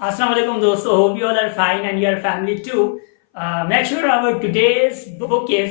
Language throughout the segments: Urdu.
Assalamu alaikum dosto. Hope you all are fine and your family too. Make sure our today's book is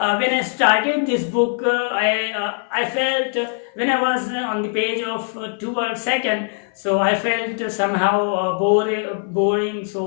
when I started this book I felt when I was on the page of 2 or second, so I felt somehow boring. So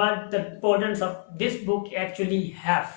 what the importance of this book actually have।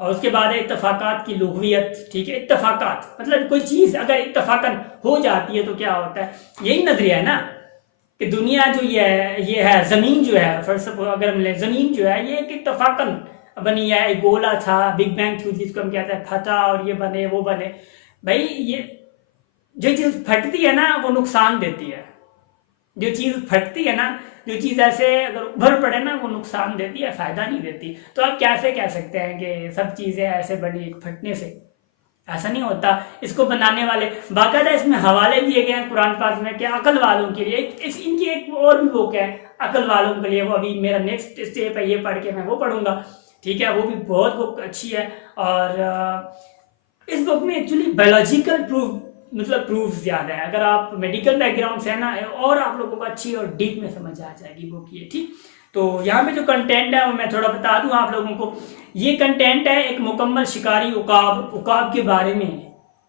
اور اس کے بعد ہے اتفاقات کی لغویت. ٹھیک ہے, اتفاقات مطلب کوئی چیز اگر اتفاقاً ہو جاتی ہے تو کیا ہوتا ہے, یہی نظریہ ہے نا کہ دنیا جو یہ ہے زمین جو ہے, فرض اگر ہم لیں زمین جو ہے یہ ایک اتفاقاً بنی ہے, ایک گولا تھا, بگ بینگ تھیوری جس کو ہم کہتے ہیں, پھٹا اور یہ بنے وہ بنے. بھائی یہ جو چیز پھٹتی ہے نا وہ نقصان دیتی ہے, جو چیز پھٹتی ہے نا, جو چیز ایسے اگر ابھر پڑے نا وہ نقصان دیتی ہے, فائدہ نہیں دیتی. تو آپ کیسے کہہ سکتے ہیں کہ سب چیزیں ایسے بنی پھٹنے سے؟ ایسا نہیں ہوتا. اس کو بنانے والے باقاعدہ اس میں حوالے دیے گئے ہیں قرآن پاک میں کہ عقل والوں کے لیے, ان کی ایک اور بھی بک ہے عقل والوں کے لیے, وہ ابھی میرا نیکسٹ اسٹیپ ہے, یہ پڑھ کے میں وہ پڑھوں گا. ٹھیک ہے, وہ بھی بہت بک اچھی ہے. اور اس بک میں ایکچولی بایولوجیکل پروف زیادہ ہے. اگر آپ میڈیکل بیک گراؤنڈ سے ہے نا, اور آپ لوگوں کو اچھی اور ڈیپ میں سمجھ آ جائے گی بک یہ. ٹھیک, تو یہاں پہ جو کنٹینٹ ہے وہ میں تھوڑا بتا دوں آپ لوگوں کو. یہ کنٹینٹ ہے ایک مکمل شکاری عقاب کے بارے میں,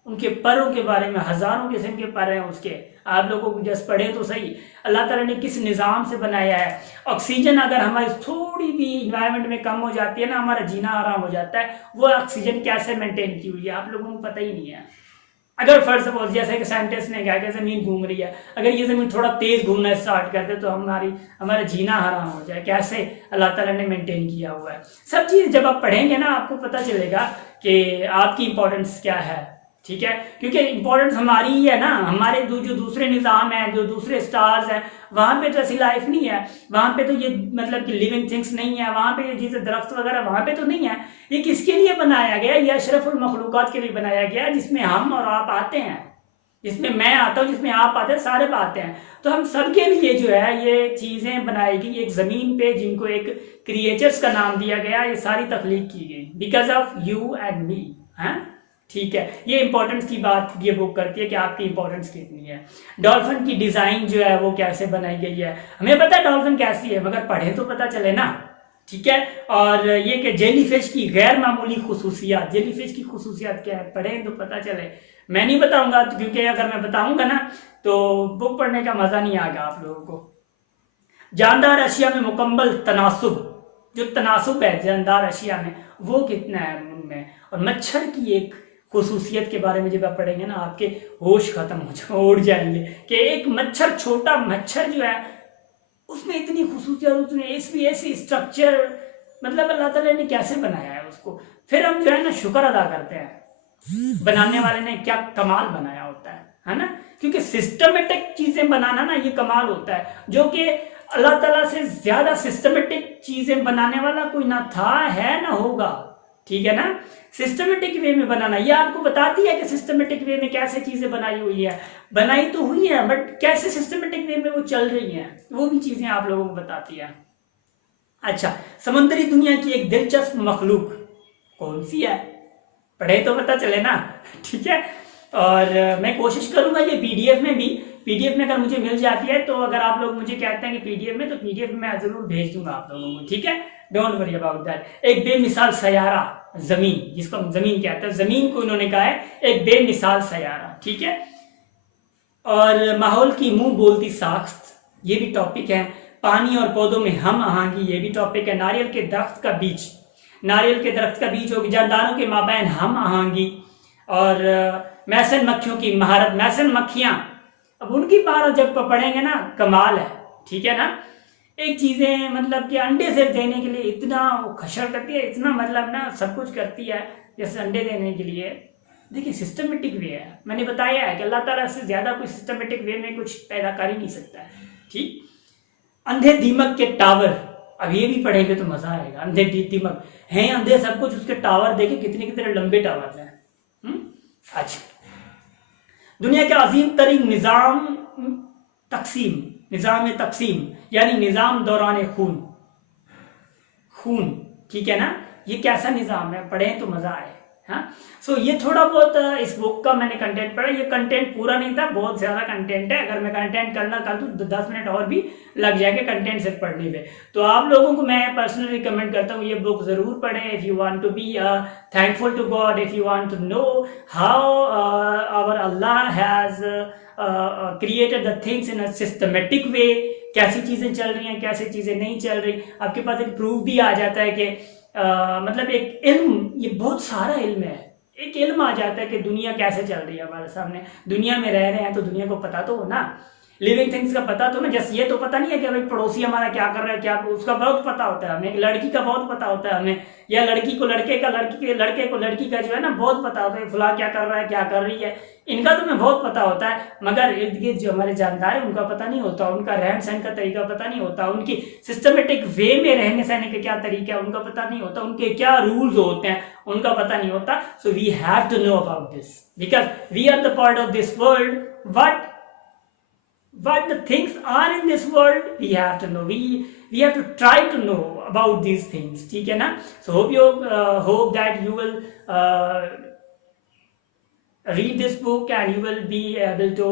ان کے پروں کے بارے میں. ہزاروں قسم کے پر ہیں اس کے, آپ لوگوں کو جس پڑھے تو صحیح. اللہ تعالیٰ نے کس نظام سے بنایا ہے. آکسیجن اگر ہماری تھوڑی بھی انوائرمنٹ میں کم ہو جاتی ہے نا, ہمارا جینا آرام ہو جاتا ہے. وہ آکسیجن کیسے مینٹین کی ہوئی ہے آپ لوگوں کو پتہ ہی نہیں ہے. اگر فرض سپوز جیسے کہ سائنٹسٹ نے کہا کہ زمین گھوم رہی ہے, اگر یہ زمین تھوڑا تیز گھومنا اسٹارٹ کر دے تو ہمارا جینا حرام ہو جائے. کیسے اللہ تعالیٰ نے مینٹین کیا ہوا ہے. سب چیز جب آپ پڑھیں گے نا آپ کو پتہ چلے گا کہ آپ کی امپورٹنس کیا ہے. ٹھیک ہے, کیونکہ امپورٹنس ہماری ہی ہے نا. ہمارے جو دوسرے نظام ہیں, جو دوسرے سٹارز ہیں, وہاں پہ تو ایسی لائف نہیں ہے. وہاں پہ تو یہ مطلب کہ لیونگ تھنگس نہیں ہے. وہاں پہ یہ چیزیں درخت وغیرہ وہاں پہ تو نہیں ہے. یہ کس کے لیے بنایا گیا؟ یہ اشرف المخلوقات کے لیے بنایا گیا, جس میں ہم اور آپ آتے ہیں, جس میں میں آتا ہوں, جس میں آپ آتے ہیں, سارے آتے ہیں. تو ہم سب کے لیے جو ہے یہ چیزیں بنائی گئی ایک زمین پہ, جن کو ایک کریچرز کا نام دیا گیا. یہ ساری تخلیق کی گئی because of you and me. ٹھیک ہے, یہ امپورٹنس کی بات یہ بک کرتی ہے کہ آپ کی امپورٹنس کتنی ہے. ڈالفن کی ڈیزائن جو ہے وہ کیسے بنائی گئی ہے, ہمیں پتہ ہے ڈالفن کیسی ہے, مگر پڑھے تو پتہ چلے نا. ٹھیک ہے, اور یہ کہ جیلی فش کی غیر معمولی خصوصیات, جیلی فش کی خصوصیات کیا ہے, پڑھیں تو پتہ چلے. میں نہیں بتاؤں گا کیونکہ اگر میں بتاؤں گا نا تو بک پڑھنے کا مزہ نہیں آئے گا آپ لوگوں کو. جاندار اشیاء میں مکمل تناسب, جو تناسب ہے جاندار اشیاء میں وہ کتنا ہے ان میں. اور مچھر کی ایک خصوصیت کے بارے میں جب آپ پڑھیں گے نا آپ کے ہوش ختم اڑ جائیں گے کہ ایک مچھر, چھوٹا مچھر جو ہے اس میں اتنی خصوصیت, اس میں ایسی اسٹرکچر, مطلب اللہ تعالیٰ نے کیسے بنایا ہے اس کو. پھر ہم جو ہے نا شکر ادا کرتے ہیں بنانے والے نے کیا کمال بنایا ہوتا ہے نا. کیونکہ سسٹمیٹک چیزیں بنانا نا یہ کمال ہوتا ہے, جو کہ اللہ تعالیٰ سے زیادہ سسٹمیٹک چیزیں بنانے والا کوئی نہ تھا, ہے نہ ہوگا. ٹھیک ہے نا, سسٹمیٹک وے میں بنانا. یہ آپ کو بتاتی ہے کہ سسٹمیٹک وے میں کیسے چیزیں بنائی ہوئی ہے. بنائی تو ہوئی ہے بٹ کیسے سسٹمیٹک وے میں وہ چل رہی ہیں, وہ بھی چیزیں آپ لوگوں کو بتاتی ہے. اچھا, سمندری دنیا کی ایک دلچسپ مخلوق کون سی ہے, پڑھے تو پتہ چلے نا. ٹھیک ہے, اور میں کوشش کروں گا یہ پی ڈی ایف میں بھی, پی ڈی ایف میں اگر مجھے مل جاتی ہے تو اگر آپ لوگ مجھے کہتے ہیں کہ پی ڈی ایف میں, تو پی ڈی ایف میں ضرور بھیج دوں گا آپ لوگوں کو. ٹھیک ہے, ڈونٹ وری اباؤٹ دیٹ. ایک بے مثال سیارہ زمین, جس کو ہم زمین کہتے ہیں, زمین کو انہوں نے کہا ہے ایک بے مثال سیارہ. ٹھیک ہے, اور ماحول کی منہ بولتی ساخت, یہ بھی ٹاپک ہے. پانی اور پودوں میں ہم آہنگی, یہ بھی ٹاپک ہے. ناریل کے درخت کا بیج, ناریل کے درخت کا بیج ہوگی. جانداروں کے مابین ہم آہنگی. اور میسن مکھیوں کی مہارت, میسن مکھیاں, اب ان کی مہارت جب پڑھیں گے نا کمال ہے. ٹھیک ہے نا, ایک چیزیں مطلب کہ انڈے سے دینے کے لیے اتنا وہ کھشر کرتی ہے, اتنا مطلب نا سب کچھ کرتی ہے جیسے انڈے دینے کے لیے. دیکھیں سسٹمیٹک وے ہے, میں نے بتایا ہے کہ اللہ تعالیٰ سے زیادہ کوئی سسٹمیٹک وے میں کچھ پیدا کر ہی نہیں سکتا ہے. ٹھیک, اندھے دیمک کے ٹاور, اب یہ بھی پڑھیں گے تو مزہ آئے گا. اندھے دیمک ہیں, اندھے سب کچھ, اس کے ٹاور دیکھیں کتنے لمبے ٹاور ہیں. اچھا, دنیا کا عظیم ترین نظام تقسیم یعنی نظام دوران خون. ٹھیک ہے نا, یہ کیسا نظام ہے, پڑھیں تو مزہ آئے. سو یہ تھوڑا بہت اس بک کا میں نے کنٹینٹ پڑھا. یہ کنٹینٹ پورا نہیں تھا, بہت زیادہ کنٹینٹ ہے. اگر میں کنٹینٹ کرنا کر دوں تو 10 منٹ اور بھی لگ جائے گا کنٹینٹ صرف پڑھنے پہ. تو آپ لوگوں کو میں پرسنلی ریکمینڈ کرتا ہوں یہ بک ضرور پڑھیں. If you want to be thankful to God, if you want to know how our Allah has created the things in a systematic way, کیسی چیزیں چل رہی ہیں, کیسی چیزیں نہیں چل رہی. آپ کے پاس ایک پروف بھی آ جاتا ہے کہ مطلب ایک علم، یہ بہت سارا علم ہے، ایک علم آ جاتا ہے کہ دنیا کیسے چل رہی ہے ہمارے سامنے. دنیا میں رہ رہے ہیں تو دنیا کو پتہ تو ہو نا، لیونگ تھنگس کا پتہ تو نا. جیسے یہ تو پتہ نہیں ہے کہ بھائی پڑوسی ہمارا کیا کر رہا ہے، کیا اس کا بہت پتہ ہوتا ہے ہمیں. ایک لڑکی کا بہت پتہ ہوتا ہے ہمیں، یا لڑکی کو لڑکے کا، لڑکے کو لڑکی کا جو ہے نا بہت پتہ ہوتا ہے، فلاں کیا کر رہا ہے، کیا کر رہی ہے. ان کا تو ہمیں بہت پتہ ہوتا ہے، مگر ارد گرد جو ہمارے جاندار ہیں ان کا پتہ نہیں ہوتا، ان کا رہن سہن کا طریقہ پتہ نہیں ہوتا، ان کی سسٹمیٹک وے میں رہنے سہنے کا کیا طریقہ ہے ان کا پتہ نہیں ہوتا، ان کے کیا رولز ہوتے ہیں ان کا پتہ نہیں ہوتا. So we have to know about this because we are the part of this world. What the things are in this world, we have to know. We have to try to know about these things. ٹھیک ہے نا. So hope that you will read this book and you will be able to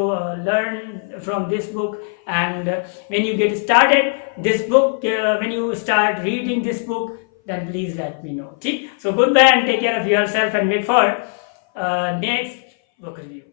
learn from this book. And when you get started this book, when you start reading this book, then please let me know. ٹھیک. So goodbye and take care of yourself and wait for next book review.